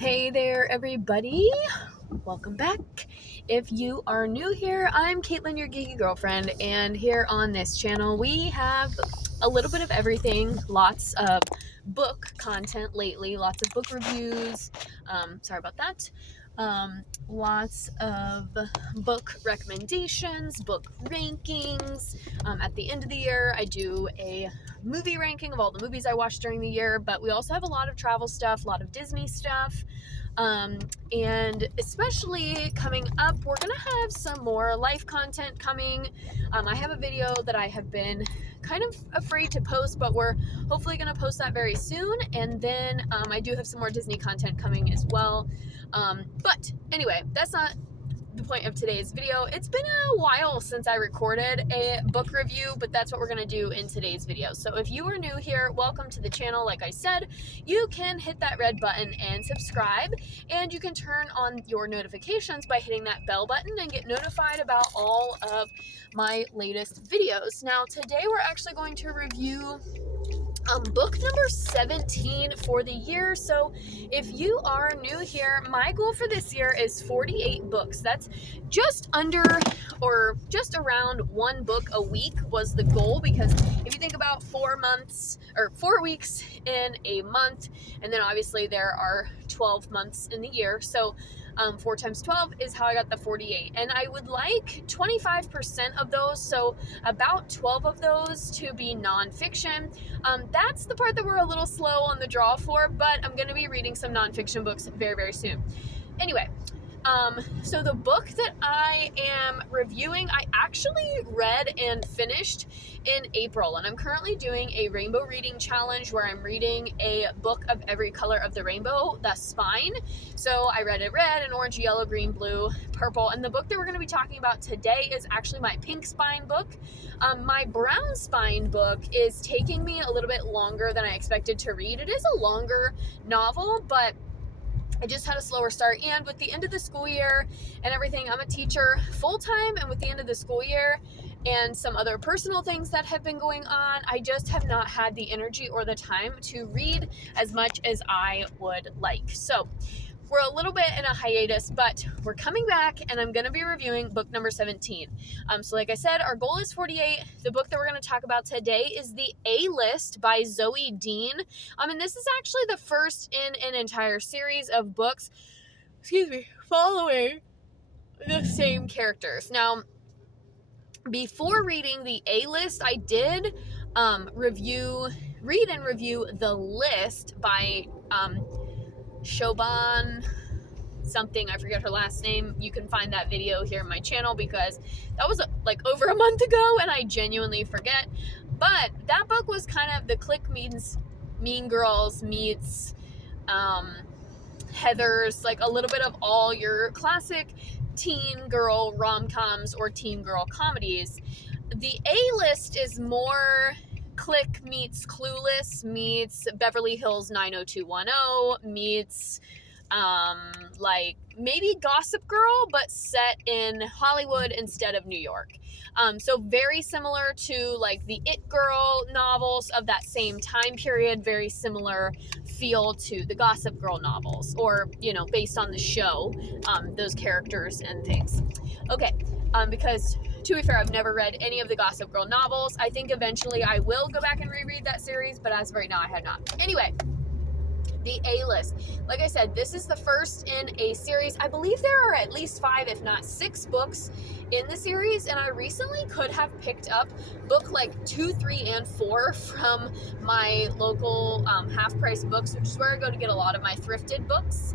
Hey there, everybody. Welcome back. If you are new here, I'm Caitlin, your geeky girlfriend, and here on this channel, we have a little bit of everything. Lots of book content lately, lots of book reviews. Sorry about that. Lots of book recommendations, book rankings. At the end of the year, I do a movie ranking of all the movies I watched during the year, but we also have a lot of travel stuff, a lot of Disney stuff. And especially coming up, we're gonna have some more life content coming. I have a video that I have been kind of afraid to post, but we're hopefully gonna post that very soon. And then I do have some more Disney content coming as well. But anyway, that's not the point of today's video. It's been a while since I recorded a book review, but that's what we're going to do in today's video. So if you are new here, welcome to the channel. Like I said, you can hit that red button and subscribe, and you can turn on your notifications by hitting that bell button and get notified about all of my latest videos. Now, today we're actually going to review book number 17 for the year. So if you are new here, my goal for this year is 48 books. That's just under or just around one book a week was the goal, because if you think about 4 months or 4 weeks in a month, and then obviously there are 12 months in the year, so 4 times 12 is how I got the 48. And I would like 25% of those, so about 12 of those, to be nonfiction. That's the part that we're a little slow on the draw for, but I'm going to be reading some nonfiction books very, very soon. Anyway, so the book that I am reviewing, I actually read and finished in April, and I'm currently doing a rainbow reading challenge where I'm reading a book of every color of the rainbow, the spine. So I read it red and orange, yellow, green, blue, purple, and the book that we're going to be talking about today is actually my pink spine book. My brown spine book is taking me a little bit longer than I expected to read. It is a longer novel, but I just had a slower start, and with the end of the school year and everything, I'm a teacher full-time, and with the end of the school year and some other personal things that have been going on, I just have not had the energy or the time to read as much as I would like. So we're a little bit in a hiatus, but we're coming back, and I'm going to be reviewing book number 17. So like I said, our goal is 48. The book that we're going to talk about today is The A-List by Zoe Dean. And this is actually the first in an entire series of books, following the same characters. Now, before reading The A-List, I did read and review The List by Shoban something, I forget her last name. You can find that video here on my channel, because that was like over a month ago and I genuinely forget. But that book was kind of the clique means Mean Girls meets Heathers, like a little bit of all your classic teen girl rom-coms or teen girl comedies. The A-List is more Click meets Clueless meets Beverly Hills 90210 meets like maybe Gossip Girl, but set in Hollywood instead of New York. So very similar to like the It Girl novels of that same time period, very similar feel to the Gossip Girl novels, or, you know, based on the show, those characters and things. Okay, because to be fair, I've never read any of the Gossip Girl novels. I think eventually I will go back and reread that series, but as of right now, I have not. Anyway, The A-List. Like I said, this is the first in a series. I believe there are at least 5, if not 6 books in the series, and I recently could have picked up book like 2, 3, and 4 from my local half-price books, which is where I go to get a lot of my thrifted books.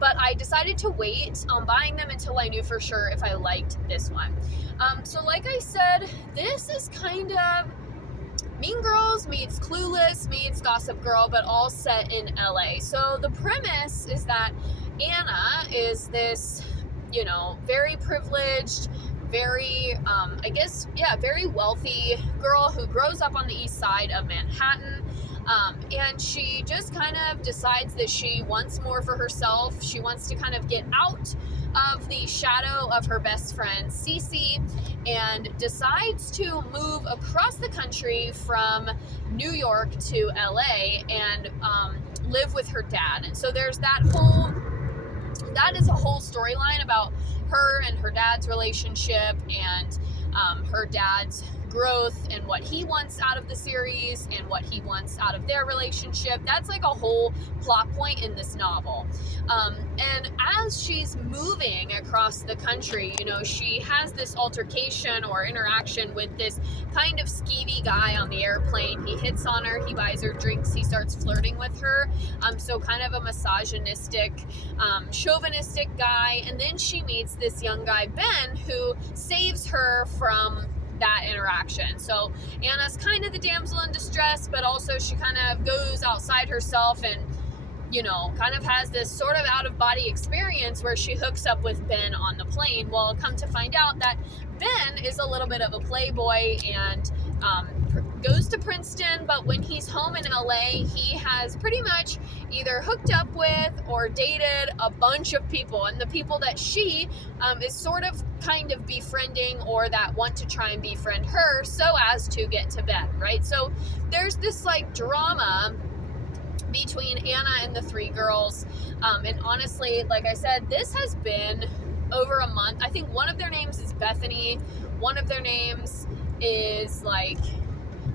But I decided to wait on buying them until I knew for sure if I liked this one. So like I said, this is kind of Mean Girls meets Clueless meets Gossip Girl, but all set in LA. So the premise is that Anna is this, you know, very privileged, very, very wealthy girl who grows up on the east side of Manhattan. And she just kind of decides that she wants more for herself. She wants to kind of get out of the shadow of her best friend, Cece, and decides to move across the country from New York to LA and live with her dad. And so there's that is a whole storyline about her and her dad's relationship, and her dad's growth and what he wants out of the series and what he wants out of their relationship. That's like a whole plot point in this novel. And as she's moving across the country, you know, she has this altercation or interaction with this kind of skeevy guy on the airplane. He hits on her, he buys her drinks, he starts flirting with her. So kind of a misogynistic, chauvinistic guy. And then she meets this young guy, Ben, who saves her from that interaction. So Anna's kind of the damsel in distress, but also she kind of goes outside herself and, you know, kind of has this sort of out-of-body experience where she hooks up with Ben on the plane. Well, come to find out that Ben is a little bit of a playboy and goes to Princeton, but when he's home in LA, he has pretty much either hooked up with or dated a bunch of people, and the people that she is sort of kind of befriending or that want to try and befriend her so as to get to Ben, right? So there's this like drama between Anna and the three girls, and honestly, like I said, this has been over a month. I think one of their names is Bethany, one of their names is like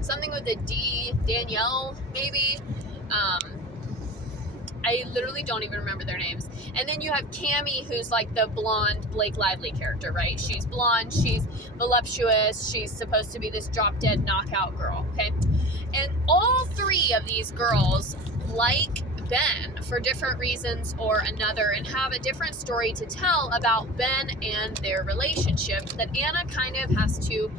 something with a D, Danielle, maybe. I literally don't even remember their names. And then you have Cammie, who's like the blonde Blake Lively character, right? She's blonde, she's voluptuous, she's supposed to be this drop-dead knockout girl, okay? And all three of these girls like Ben for different reasons or another, and have a different story to tell about Ben and their relationship that Anna kind of has to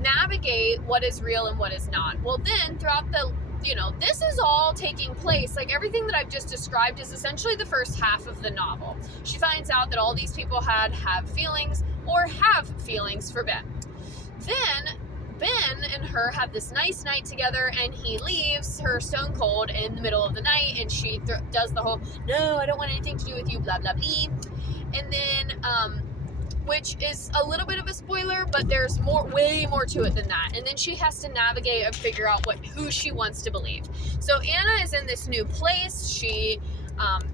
navigate what is real and what is not. Well, then throughout the, you know, this is all taking place, like everything that I've just described is essentially the first half of the novel. She finds out that all these people have feelings or have feelings for Ben. Then Ben and her have this nice night together, and he leaves her stone cold in the middle of the night, and she does the whole, no, I don't want anything to do with you, blah, blah, blah. And then, which is a little bit of a spoiler, but there's way more to it than that. And then she has to navigate and figure out who she wants to believe. So Anna is in this new place. She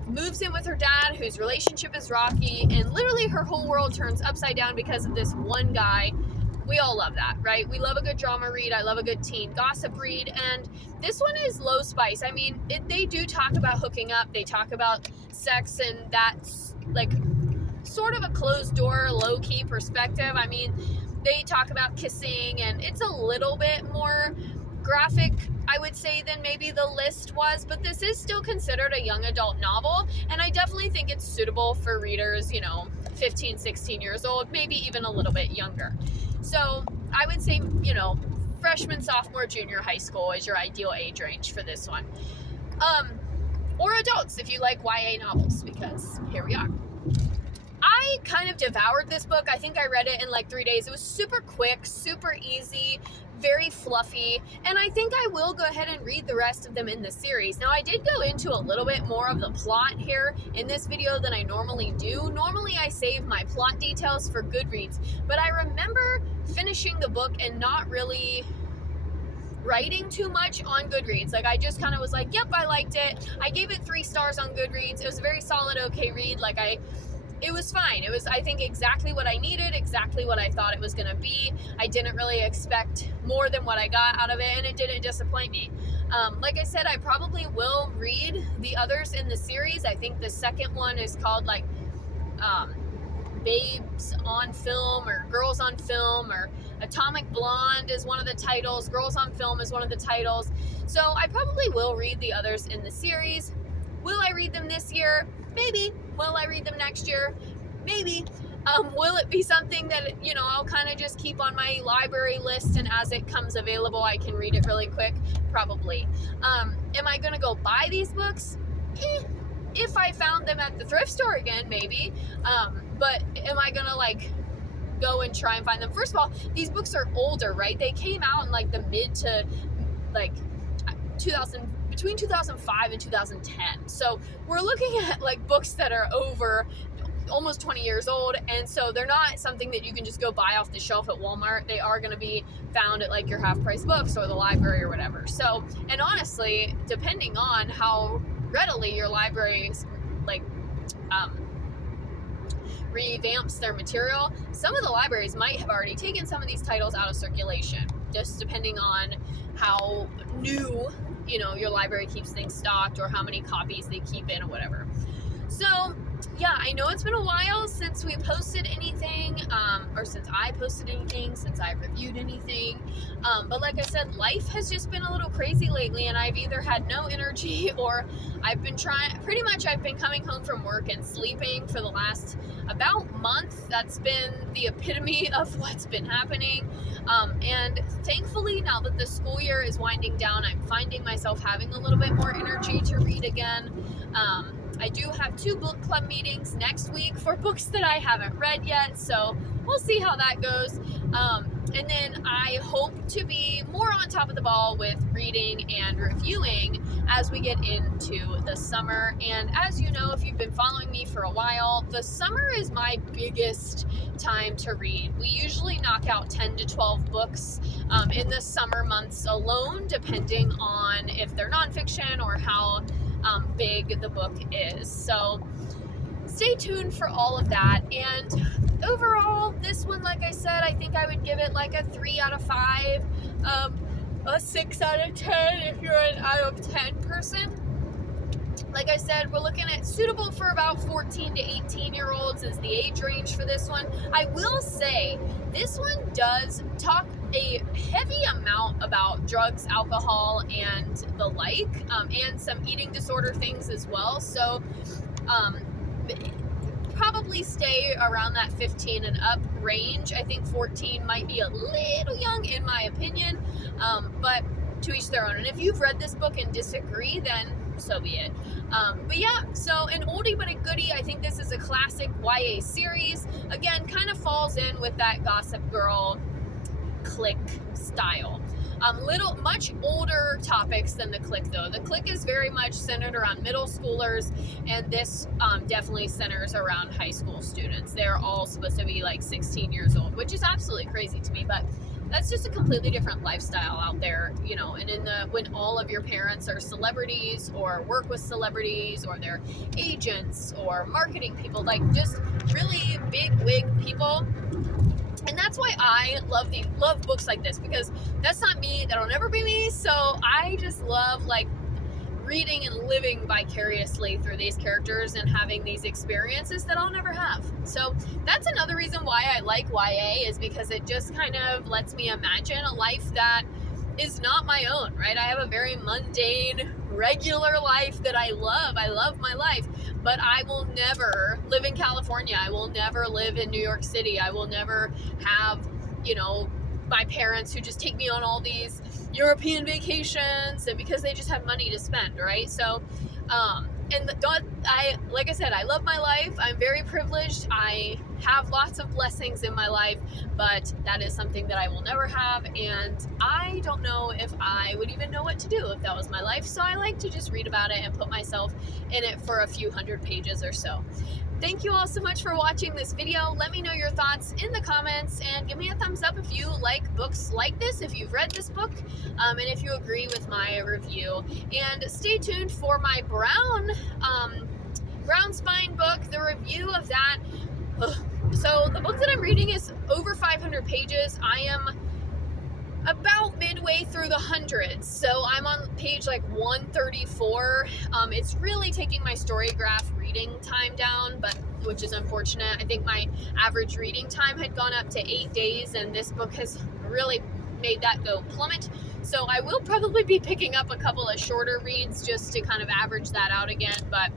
moves in with her dad, whose relationship is rocky, and literally her whole world turns upside down because of this one guy. We all love that, right? We love a good drama read. I love a good teen gossip read. And this one is low spice. I mean, they do talk about hooking up. They talk about sex, and that's like sort of a closed door, low-key perspective. I mean, they talk about kissing, and it's a little bit more graphic, I would say, than maybe the list was, but this is still considered a young adult novel, and I definitely think it's suitable for readers, you know, 15, 16 years old, maybe even a little bit younger. So I would say, you know, freshman, sophomore, junior high school is your ideal age range for this one. Or adults if you like YA novels, because here we are. I kind of devoured this book. I think I read it in like 3 days. It was super quick, super easy, very fluffy, and I think I will go ahead and read the rest of them in the series. Now, I did go into a little bit more of the plot here in this video than I normally do. Normally, I save my plot details for Goodreads, but I remember finishing the book and not really writing too much on Goodreads. Like, I just kind of was like, yep, I liked it. I gave it 3 stars on Goodreads. It was a very solid, okay read. Like, it was fine. It was, I think, exactly what I needed, exactly what I thought it was going to be. I didn't really expect more than what I got out of it, and it didn't disappoint me. Like I said, I probably will read the others in the series. I think the second one is called, like, Babes on Film or Girls on Film, or Atomic Blonde is one of the titles. Girls on Film is one of the titles. So I probably will read the others in the series. Will I read them this year? Maybe. Will I read them next year? Maybe. Will it be something that, you know, I'll kind of just keep on my library list, and as it comes available, I can read it really quick? Probably. Am I going to go buy these books? If I found them at the thrift store again, maybe. But am I going to, like, go and try and find them? First of all, these books are older, right? They came out in, like, the mid to, like, between 2005 and 2010. So we're looking at like books that are over almost 20 years old, and so they're not something that you can just go buy off the shelf at Walmart. They are going to be found at like your half price books or the library or whatever. So, and honestly, depending on how readily your library like revamps their material, some of the libraries might have already taken some of these titles out of circulation, just depending on how new, you know, your library keeps things stocked or how many copies they keep in or whatever. So yeah, I know it's been a while since we posted anything, or since I posted anything, since I reviewed anything, but like I said, life has just been a little crazy lately, and I've either had no energy or I've been I've been coming home from work and sleeping for the last about month. That's been the epitome of what's been happening, and thankfully now that the school year is winding down, I'm finding myself having a little bit more energy to read again. I do have 2 book club meetings next week for books that I haven't read yet, so we'll see how that goes. And then I hope to be more on top of the ball with reading and reviewing as we get into the summer. And as you know, if you've been following me for a while, the summer is my biggest time to read. We usually knock out 10 to 12 books in the summer months alone, depending on if they're nonfiction or how big the book is. So stay tuned for all of that. And overall, this one, like I said, I think I would give it like a 3 out of 5, a 6 out of 10 if you're an out of 10 person. Like I said, we're looking at suitable for about 14 to 18 year olds is the age range for this one. I will say this one does talk a heavy amount about drugs, alcohol, and the like, and some eating disorder things as well. So probably stay around that 15 and up range. I think 14 might be a little young in my opinion, but to each their own. And if you've read this book and disagree, then so be it. But yeah, so an oldie but a goodie. I think this is a classic YA series. Again, kind of falls in with that Gossip Girl Click style. Much older topics than the Click though. The Click is very much centered around middle schoolers, and this definitely centers around high school students. They're all supposed to be like 16 years old, which is absolutely crazy to me, but that's just a completely different lifestyle out there, you know. And when all of your parents are celebrities or work with celebrities or they're agents or marketing people, like just really big wig people. And that's why I love books like this, because that's not me. That'll never be me. So I just love like reading and living vicariously through these characters and having these experiences that I'll never have. So that's another reason why I like YA, is because it just kind of lets me imagine a life that is not my own, right? I have a very mundane, regular life that I love. I love my life, but I will never live in California. I will never live in New York City. I will never have, you know, my parents who just take me on all these European vacations, and because they just have money to spend, right? So, like I said, I love my life. I'm very privileged. I have lots of blessings in my life, but that is something that I will never have, and I don't know if I would even know what to do if that was my life. So I like to just read about it and put myself in it for a few hundred pages or so. Thank you all so much for watching this video. Let me know your thoughts in the comments, and give me a thumbs up if you like books like this, if you've read this book, and if you agree with my review. And stay tuned for my brown spine book, the review of that. So the book that I'm reading is over 500 pages. I am about midway through the hundreds, so I'm on page like 134. It's really taking my Storygraph reading time down, but which is unfortunate. I think my average reading time had gone up to 8 days, and this book has really made that go plummet. So I will probably be picking up a couple of shorter reads just to kind of average that out again. But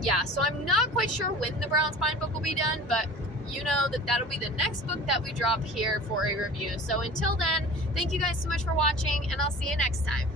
yeah, so I'm not quite sure when the brown spine book will be done, but you know that that'll be the next book that we drop here for a review. So until then, thank you guys so much for watching, and I'll see you next time.